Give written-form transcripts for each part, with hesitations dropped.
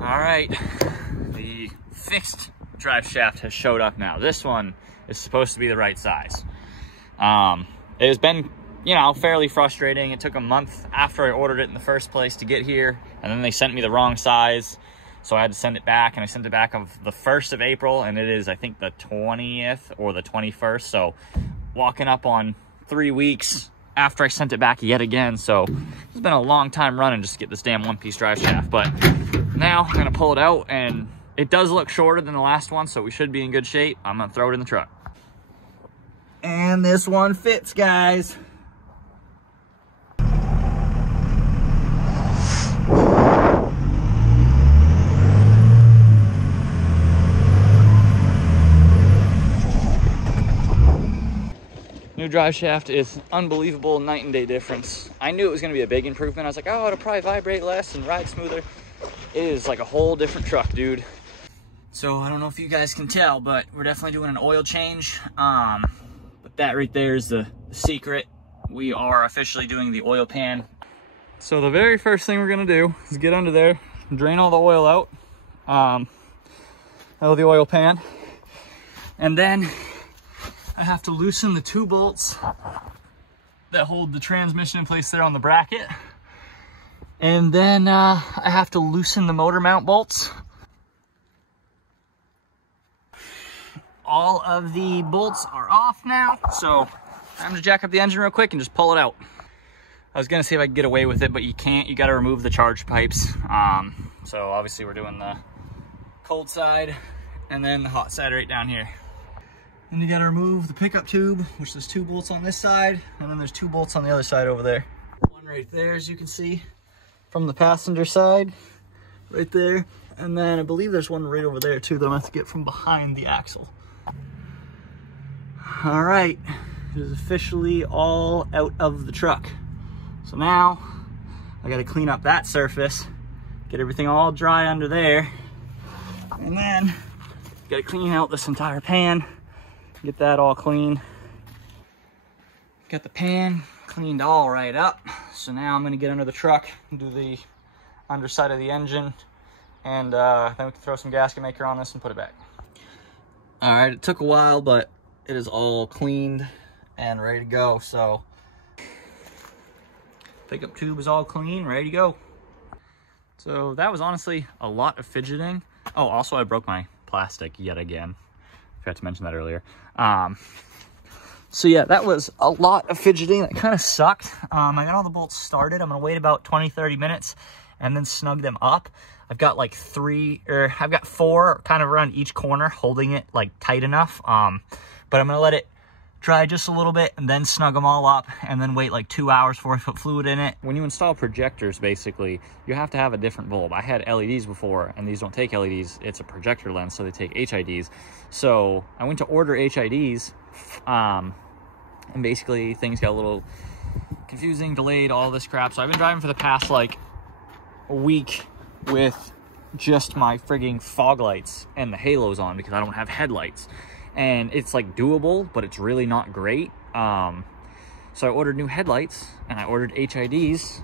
All right, the fixed drive shaft has showed up now. This one is supposed to be the right size. It has been, you know, fairly frustrating. It took a month after I ordered it in the first place to get here, and then they sent me the wrong size, so I had to send it back, and I sent it back of the 1st of April, and it is, I think, the 20th or the 21st, so walking up on 3 weeks after I sent it back yet again. So it's been a long time running just to get this damn one-piece drive shaft, but now I'm gonna pull it out, and it does look shorter than the last one, so we should be in good shape. I'm gonna throw it in the truck. And this one fits, guys. New drive shaft is unbelievable, night and day difference. I knew it was gonna be a big improvement. I was like, oh, it'll probably vibrate less and ride smoother. It is like a whole different truck, dude. So I don't know if you guys can tell, but we're definitely doing an oil change. But that right there is the secret. We are officially doing the oil pan. So the very first thing we're gonna do is get under there, drain all the oil out of the oil pan, and then I have to loosen the 2 bolts that hold the transmission in place there on the bracket. And then I have to loosen the motor mount bolts. All of the bolts are off now, so I'm gonna jack up the engine real quick and just pull it out. I was gonna see if I could get away with it, but you can't. You gotta remove the charge pipes. So obviously we're doing the cold side and then the hot side right down here. Then you gotta remove the pickup tube, which there's 2 bolts on this side, and then there's 2 bolts on the other side over there. One right there, as you can see, from the passenger side, right there. And then I believe there's one right over there too that I'm gonna have to get from behind the axle. All right, it is officially all out of the truck. So now I gotta clean up that surface, get everything all dry under there, and then gotta clean out this entire pan, get that all clean. Got the pan cleaned all right up. So now I'm gonna get under the truck and do the underside of the engine, and then we can throw some gasket maker on this and put it back. All right, it took a while, but it is all cleaned and ready to go. So pickup tube is all clean, ready to go. So that was honestly a lot of fidgeting. Oh, also I broke my plastic yet again. Forgot to mention that earlier. So yeah, that was a lot of fidgeting. That kind of sucked. I got all the bolts started. I'm gonna wait about 20-30 minutes and then snug them up. I've got like 4 kind of around each corner holding it like tight enough. But I'm gonna let it dry just a little bit and then snug them all up and then wait like 2 hours before I put fluid in it. When you install projectors, basically, you have to have a different bulb. I had LEDs before, and these don't take LEDs. It's a projector lens, so they take HIDs. So I went to order HIDs, and basically things got a little confusing, delayed, all this crap. So I've been driving for the past like a week with just my frigging fog lights and the halos on because I don't have headlights. And it's like doable, but it's really not great. So I ordered new headlights and I ordered HIDs,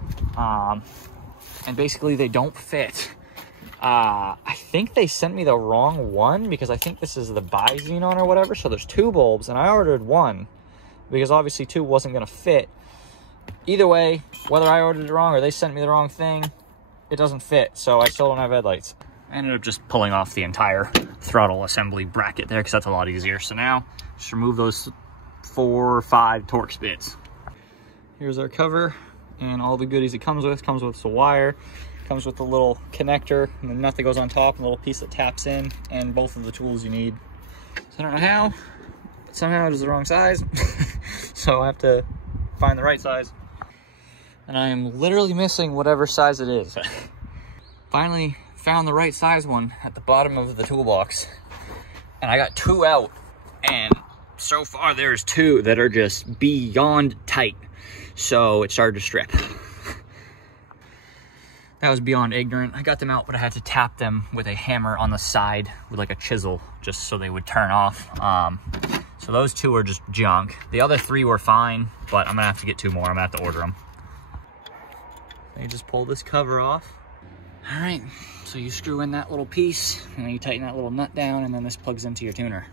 and basically they don't fit. I think they sent me the wrong one because I think this is the bi-xenon or whatever. So there's 2 bulbs and I ordered 1 because obviously 2 wasn't gonna fit. Either way, whether I ordered it wrong or they sent me the wrong thing, it doesn't fit. So I still don't have headlights. I ended up just pulling off the entire throttle assembly bracket there because that's a lot easier. So now just remove those 4 or 5 Torx bits. Here's our cover and all the goodies it comes with. Comes with the wire, comes with the little connector and the nut that goes on top and a little piece that taps in, and both of the tools you need. So I don't know how, but somehow it is the wrong size. So I have to find the right size. And I am literally missing whatever size it is. Finally found the right size one at the bottom of the toolbox, and I got 2 out, and so far there's 2 that are just beyond tight, so it started to strip. That was beyond ignorant. I got them out, but I had to tap them with a hammer on the side with like a chisel just so they would turn off. So those 2 are just junk. The other 3 were fine, but I'm gonna have to get 2 more. I'm gonna have to order them. You just pull this cover off. All right, so you screw in that little piece, and then you tighten that little nut down, and then this plugs into your tuner.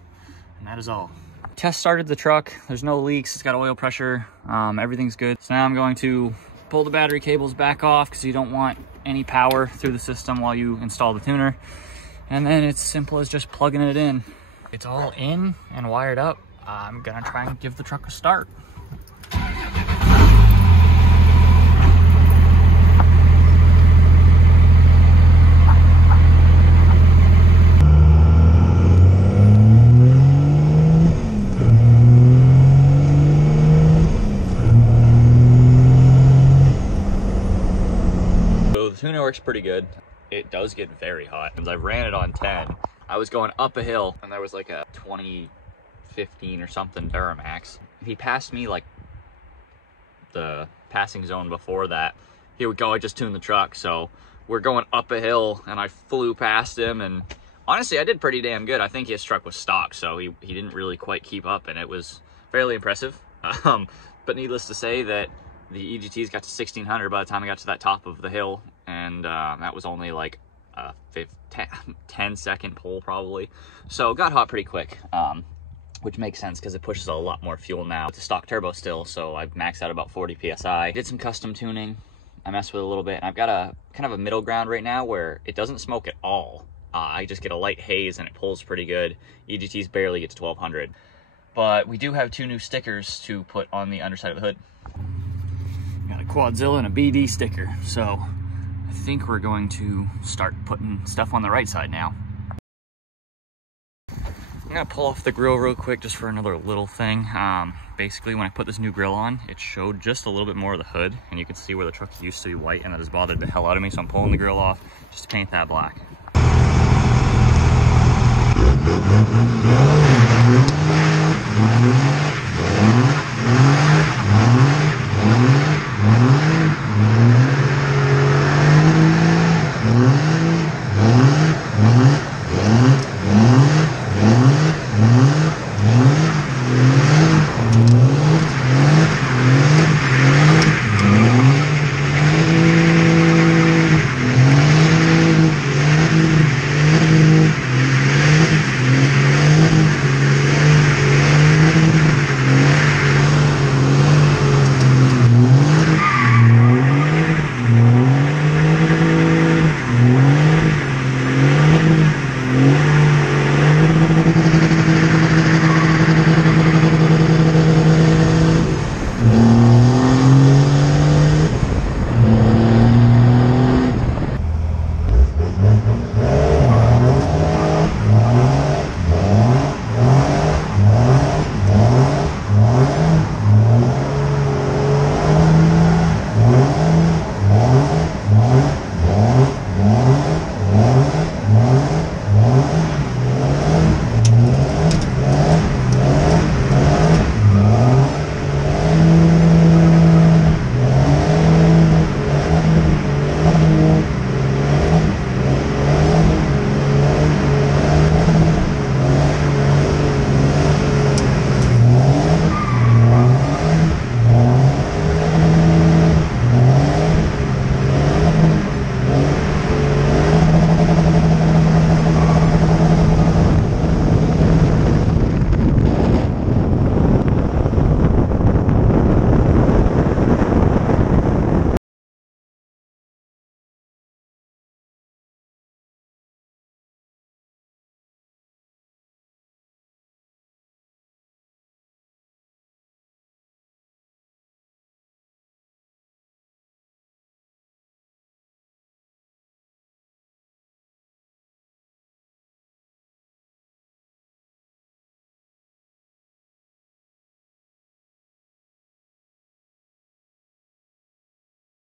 And that is all. Test started the truck. There's no leaks. It's got oil pressure. Everything's good. So now I'm going to pull the battery cables back off because you don't want any power through the system while you install the tuner. And then it's simple as just plugging it in. It's all in and wired up. I'm gonna try and give the truck a start. Tuner works pretty good. It does get very hot. I ran it on 10. I was going up a hill and there was like a 2015 or something Duramax. If he passed me like the passing zone before that, here we go, I just tuned the truck. So we're going up a hill and I flew past him, and honestly I did pretty damn good. I think his truck was stock, so he didn't really quite keep up, and it was fairly impressive. But needless to say that the EGTs got to 1600 by the time I got to that top of the hill, and that was only like a 10-second pull probably. So it got hot pretty quick, which makes sense because it pushes a lot more fuel now. It's a stock turbo still, so I've maxed out about 40 PSI. Did some custom tuning. I messed with it a little bit, and I've got a kind of a middle ground right now where it doesn't smoke at all. I just get a light haze and it pulls pretty good. EGTs barely get to 1200. But we do have 2 new stickers to put on the underside of the hood. Got a Quadzilla and a BD sticker, so I think we're going to start putting stuff on the right side now. I'm gonna pull off the grill real quick just for another little thing. Basically, when I put this new grill on, it showed just a little bit more of the hood, and you can see where the truck used to be white, and that has bothered the hell out of me, so I'm pulling the grill off just to paint that black.